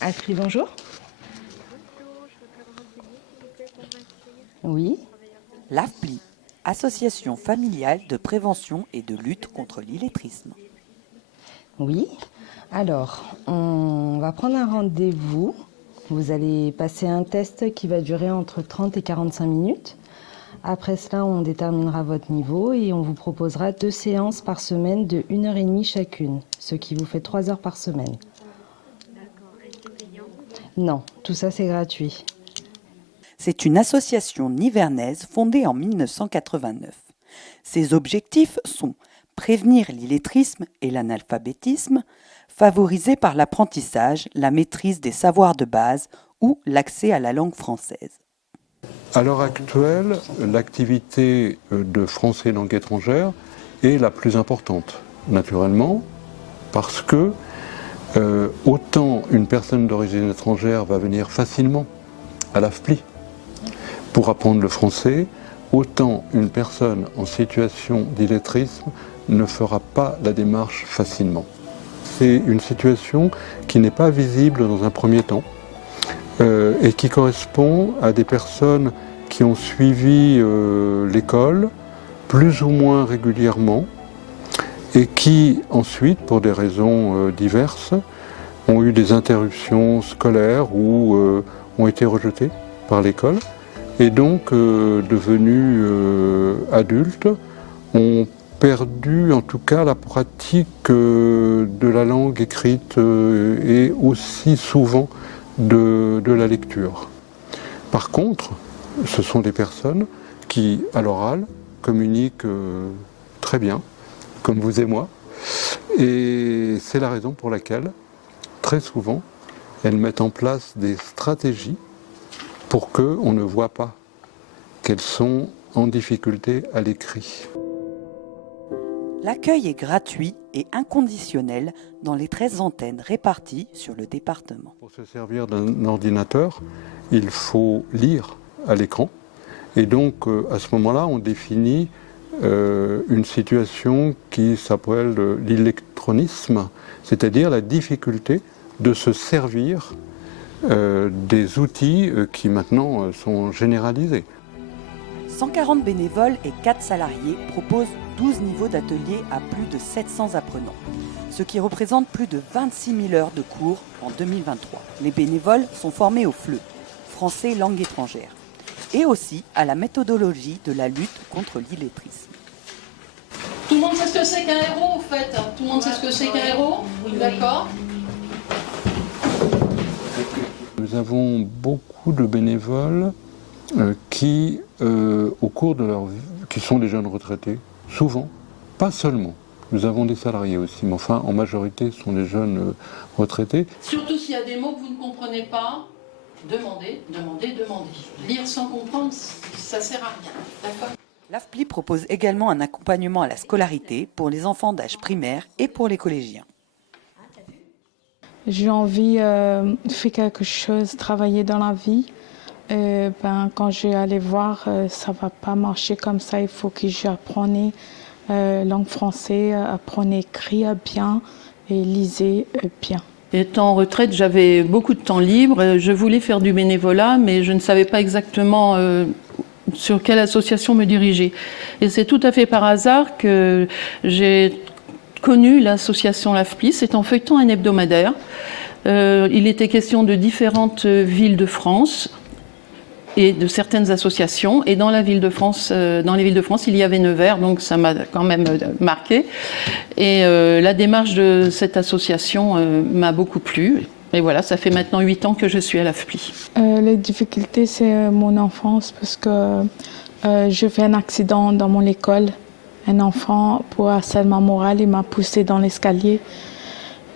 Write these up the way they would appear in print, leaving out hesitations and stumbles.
Astrid, bonjour. Bonjour, je voudrais me renseigner s'il vous plaît pour m'inscrire Oui. pour travailler en famille. L'AFPLI, Association familiale de prévention et de lutte contre l'illettrisme. Oui. Alors, on va prendre un rendez-vous. Vous allez passer un test qui va durer entre 30 et 45 minutes. Après cela, on déterminera votre niveau et on vous proposera 2 séances par semaine de 1h30 chacune, ce qui vous fait 3 heures par semaine. D'accord, et c'est payant? Non, tout ça c'est gratuit. C'est une association nivernaise fondée en 1989. Ses objectifs sont prévenir l'illettrisme et l'analphabétisme, favoriser par l'apprentissage la maîtrise des savoirs de base ou l'accès à la langue française. À l'heure actuelle, l'activité de français langue étrangère est la plus importante, naturellement, parce que autant une personne d'origine étrangère va venir facilement à l'AFPLI pour apprendre le français, autant une personne en situation d'illettrisme ne fera pas la démarche facilement. C'est une situation qui n'est pas visible dans un premier temps et qui correspond à des personnes qui ont suivi l'école plus ou moins régulièrement et qui ensuite, pour des raisons diverses, ont eu des interruptions scolaires ou ont été rejetés par l'école et donc devenus adultes, ont perdu en tout cas la pratique de la langue écrite et aussi souvent de la lecture. Par contre, ce sont des personnes qui, à l'oral, communiquent très bien, comme vous et moi, et c'est la raison pour laquelle, très souvent, elles mettent en place des stratégies pour qu'on ne voit pas qu'elles sont en difficulté à l'écrit. L'accueil est gratuit et inconditionnel dans les 13 antennes réparties sur le département. Pour se servir d'un ordinateur, il faut lire à l'écran. Et donc, à ce moment-là, on définit une situation qui s'appelle l'illectronisme, c'est-à-dire la difficulté de se servir des outils qui maintenant sont généralisés. 140 bénévoles et 4 salariés proposent 12 niveaux d'ateliers à plus de 700 apprenants, ce qui représente plus de 26 000 heures de cours en 2023. Les bénévoles sont formés au FLE, français langue étrangère, et aussi à la méthodologie de la lutte contre l'illettrisme. Tout le monde sait ce que c'est qu'un héros, en fait. Tout le monde sait ce que c'est qu'un héros. D'accord. Nous avons beaucoup de bénévoles qui, au cours de leur vie, qui sont des jeunes retraités, souvent, pas seulement. Nous avons des salariés aussi, mais enfin, en majorité, ce sont des jeunes retraités. Surtout s'il y a des mots que vous ne comprenez pas, demandez. Lire sans comprendre, ça sert à rien. D'accord. L'AFPLI propose également un accompagnement à la scolarité pour les enfants d'âge primaire et pour les collégiens. J'ai envie de faire quelque chose, travailler dans la vie. Quand je vais aller voir, ça va pas marcher comme ça. Il faut que j'apprenne langue française, apprenne à écrire bien et liser bien. Étant en retraite, j'avais beaucoup de temps libre. Je voulais faire du bénévolat, mais je ne savais pas exactement sur quelle association me diriger. Et c'est tout à fait par hasard que j'ai connu l'association l'AFPLI. C'est en feuilletant un hebdomadaire. Il était question de différentes villes de France et de certaines associations. Et dans les villes de France, il y avait Nevers, donc ça m'a quand même marqué. Et la démarche de cette association m'a beaucoup plu. Et voilà, ça fait maintenant 8 ans que je suis à l'AFPLI. Les difficultés, c'est mon enfance parce que j'ai fait un accident dans mon école. Un enfant, pour harcèlement moral, il m'a poussé dans l'escalier.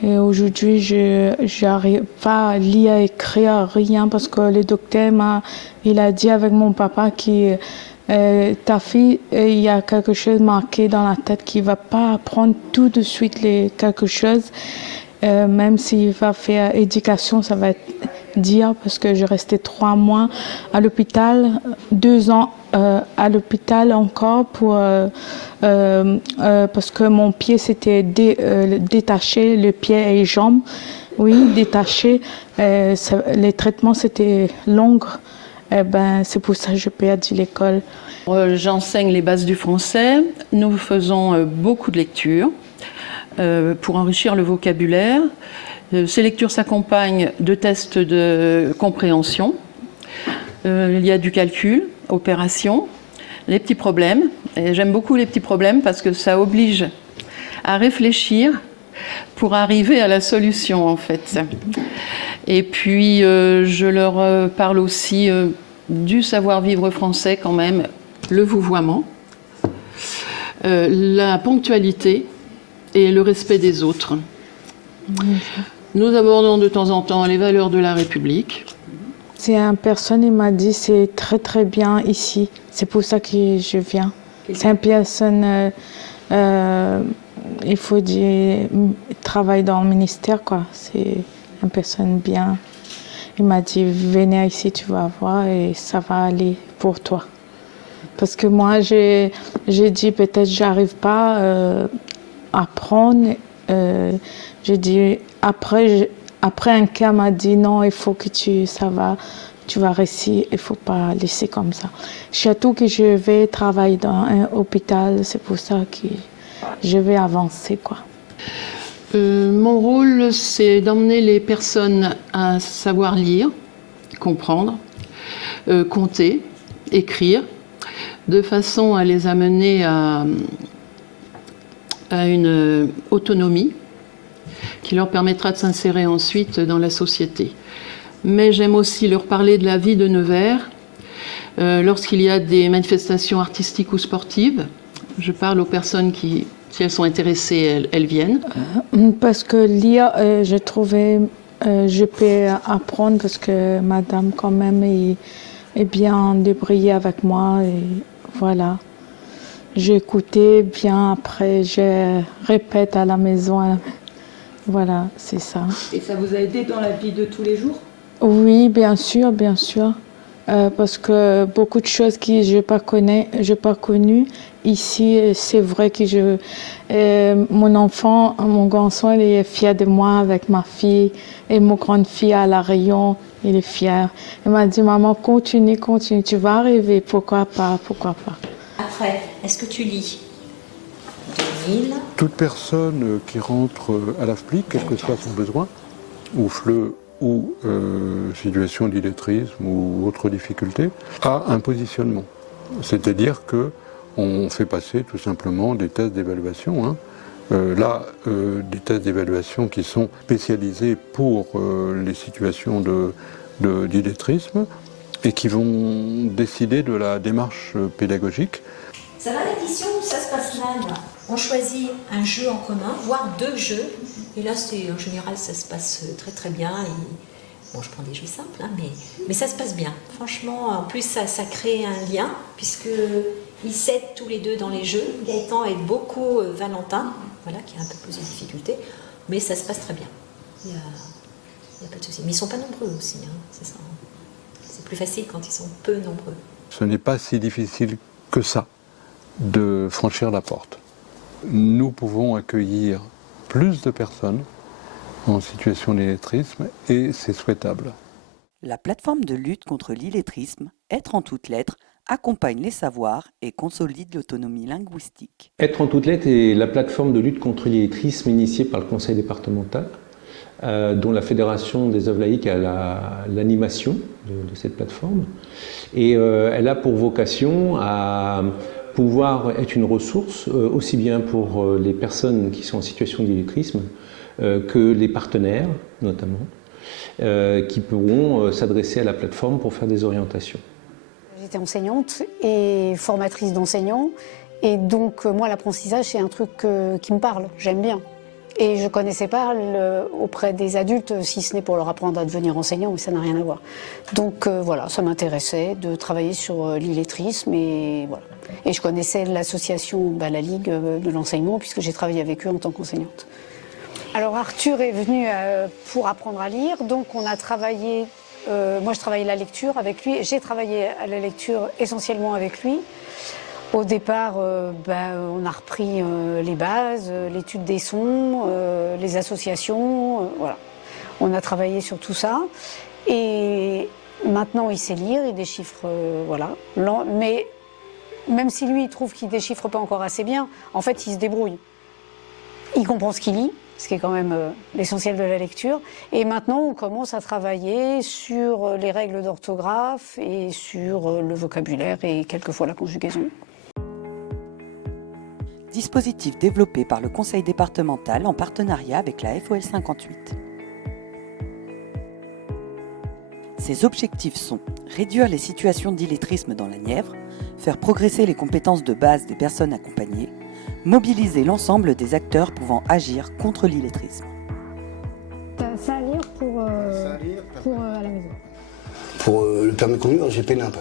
Et aujourd'hui, je n'arrive pas à lire, écrire, rien, parce que le docteur il a dit avec mon papa que ta fille, il y a quelque chose marqué dans la tête qui ne va pas apprendre tout de suite quelque chose. Même s'il va faire éducation, ça va être dire, parce que je restais 3 mois à l'hôpital, 2 ans à l'hôpital encore parce que mon pied s'était détaché, le pied et les jambes. Oui, détaché. Les traitements, c'était long. C'est pour ça que je perdu l'école. J'enseigne les bases du français. Nous faisons beaucoup de lectures pour enrichir le vocabulaire. Ces lectures s'accompagnent de tests de compréhension. Il y a du calcul, opération, les petits problèmes. Et j'aime beaucoup les petits problèmes parce que ça oblige à réfléchir pour arriver à la solution, en fait. Et puis, je leur parle aussi du savoir-vivre français quand même, le vouvoiement, la ponctualité et le respect des autres. Nous abordons de temps en temps les valeurs de la République. C'est une personne qui m'a dit c'est très très bien ici. C'est pour ça que je viens. C'est une personne, il faut dire, travaille dans le ministère quoi. C'est une personne bien. Il m'a dit venez ici, tu vas voir et ça va aller pour toi. Parce que moi j'ai dit peut-être j'arrive pas à apprendre. J'ai dit après un cas m'a dit non, il faut que tu vas réussir, il faut pas laisser comme ça. Surtout que je vais travailler dans un hôpital, c'est pour ça que je vais avancer quoi. Mon rôle, c'est d'emmener les personnes à savoir lire, comprendre, compter, écrire, de façon à les amener à une autonomie qui leur permettra de s'insérer ensuite dans la société. Mais j'aime aussi leur parler de la vie de Nevers. Lorsqu'il y a des manifestations artistiques ou sportives, je parle aux personnes qui, si elles sont intéressées, elles viennent. Parce que lire, je trouvais, je peux apprendre parce que madame quand même est bien débrouillée avec moi et voilà. J'ai écouté bien, après je répète à la maison. Voilà, c'est ça. Et ça vous a aidé dans la vie de tous les jours? Oui, bien sûr, bien sûr. Parce que beaucoup de choses que je n'ai pas connues. Ici, c'est vrai que mon enfant, mon garçon, il est fier de moi avec ma fille. Et mon grande fille à La Réunion, il est fier. Il m'a dit, maman, continue, tu vas arriver. Pourquoi pas, pourquoi pas. Après, est-ce que tu lis 2000. Toute personne qui rentre à l'AFPLIC, quel que soit son besoin, ou FLE, ou situation d'illettrisme ou autre difficulté, a un positionnement. C'est-à-dire qu'on fait passer tout simplement des tests d'évaluation. Hein. Des tests d'évaluation qui sont spécialisés pour les situations d'illettrisme et qui vont décider de la démarche pédagogique. Ça va l'addition, ça se passe mal. On choisit un jeu en commun, voire 2 jeux. Et là, en général, ça se passe très très bien. Bon, je prends des jeux simples, hein, mais ça se passe bien. Franchement, en plus, ça crée un lien, puisqu'ils s'aident tous les deux dans les jeux. Gaëtan aide beaucoup Valentin, voilà, qui a un peu plus de difficultés. Mais ça se passe très bien. Il n'y a pas de souci. Mais ils ne sont pas nombreux aussi, hein, c'est ça. C'est plus facile quand ils sont peu nombreux. Ce n'est pas si difficile que ça de franchir la porte. Nous pouvons accueillir plus de personnes en situation d'illettrisme et c'est souhaitable. La plateforme de lutte contre l'illettrisme, Être en toutes lettres, accompagne les savoirs et consolide l'autonomie linguistique. Être en toutes lettres est la plateforme de lutte contre l'illettrisme initiée par le conseil départemental, dont la Fédération des œuvres laïques a l'animation de cette plateforme. Et elle a pour vocation à pouvoir être une ressource aussi bien pour les personnes qui sont en situation d'illettrisme que les partenaires notamment, qui pourront s'adresser à la plateforme pour faire des orientations. J'étais enseignante et formatrice d'enseignants et donc moi l'apprentissage c'est un truc qui me parle, j'aime bien. Et je ne connaissais pas auprès des adultes, si ce n'est pour leur apprendre à devenir enseignant, mais ça n'a rien à voir. Donc voilà, ça m'intéressait de travailler sur l'illettrisme et voilà. Et je connaissais l'association, la Ligue de l'enseignement, puisque j'ai travaillé avec eux en tant qu'enseignante. Alors Arthur est venu pour apprendre à lire, donc on a travaillé, moi je travaillais la lecture avec lui, j'ai travaillé à la lecture essentiellement avec lui. Au départ, on a repris les bases, l'étude des sons, les associations, voilà. On a travaillé sur tout ça. Et maintenant, il sait lire, il déchiffre, voilà. Mais même si lui, il trouve qu'il déchiffre pas encore assez bien, en fait, il se débrouille. Il comprend ce qu'il lit, ce qui est quand même l'essentiel de la lecture. Et maintenant, on commence à travailler sur les règles d'orthographe et sur le vocabulaire et quelquefois la conjugaison. Dispositif développé par le conseil départemental en partenariat avec la FOL 58. Ses objectifs sont réduire les situations d'illettrisme dans la Nièvre, faire progresser les compétences de base des personnes accompagnées, mobiliser l'ensemble des acteurs pouvant agir contre l'illettrisme. Ça à lire pour à la maison. Pour le permis de conduire, j'ai peiné un peu.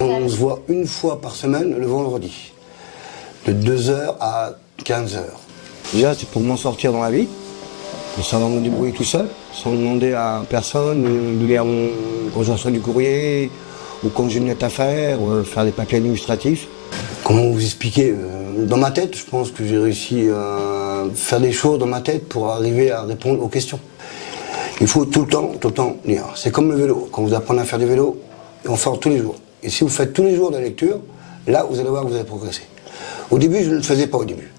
On se voit une fois par semaine le vendredi, de 2h à 15h. Déjà, c'est pour m'en sortir dans la vie, pour savoir me débrouiller tout seul, sans demander à personne de lire quand je reçois du courrier ou quand j'ai une lettre à faire, faire des papiers administratifs. Comment vous expliquer? Dans ma tête, je pense que j'ai réussi à faire des choses dans ma tête pour arriver à répondre aux questions. Il faut tout le temps lire. C'est comme le vélo. Quand vous apprenez à faire du vélo, on fait tous les jours. Et si vous faites tous les jours de la lecture, là, vous allez voir que vous allez progresser. Au début, je ne le faisais pas au début.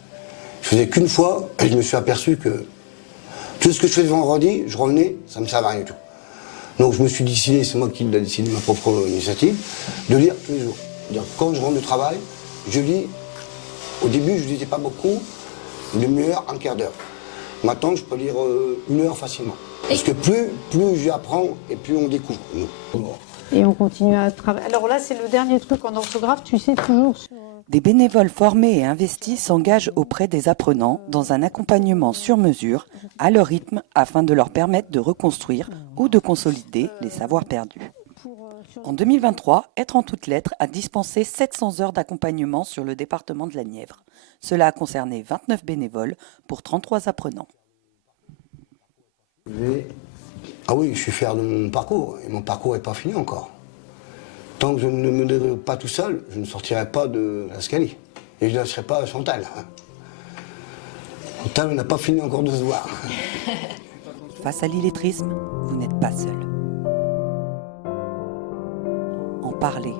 Je faisais qu'une fois et je me suis aperçu que tout ce que je faisais vendredi, je revenais, ça ne me servait à rien du tout. Donc je me suis décidé, c'est moi qui l'ai décidé, ma propre initiative, de lire tous les jours. Quand je rentre du travail, je lis. Au début, je ne lisais pas beaucoup, une demi-heure, un quart d'heure. Maintenant, je peux lire 1 heure facilement. Parce que plus j'apprends et plus on découvre. Et on continue à travailler. Alors là, c'est le dernier truc en orthographe, tu sais, toujours sur... Des bénévoles formés et investis s'engagent auprès des apprenants dans un accompagnement sur mesure, à leur rythme, afin de leur permettre de reconstruire ou de consolider les savoirs perdus. En 2023, Être en toutes lettres a dispensé 700 heures d'accompagnement sur le département de la Nièvre. Cela a concerné 29 bénévoles pour 33 apprenants. Ah oui, je suis fier de mon parcours, et mon parcours n'est pas fini encore. Tant que je ne me débrouille pas tout seul, je ne sortirai pas de l'escalier. Et je ne lâcherai pas Chantal. Chantal, on n'a pas fini encore de se voir. Face à l'illettrisme, vous n'êtes pas seul. En parler,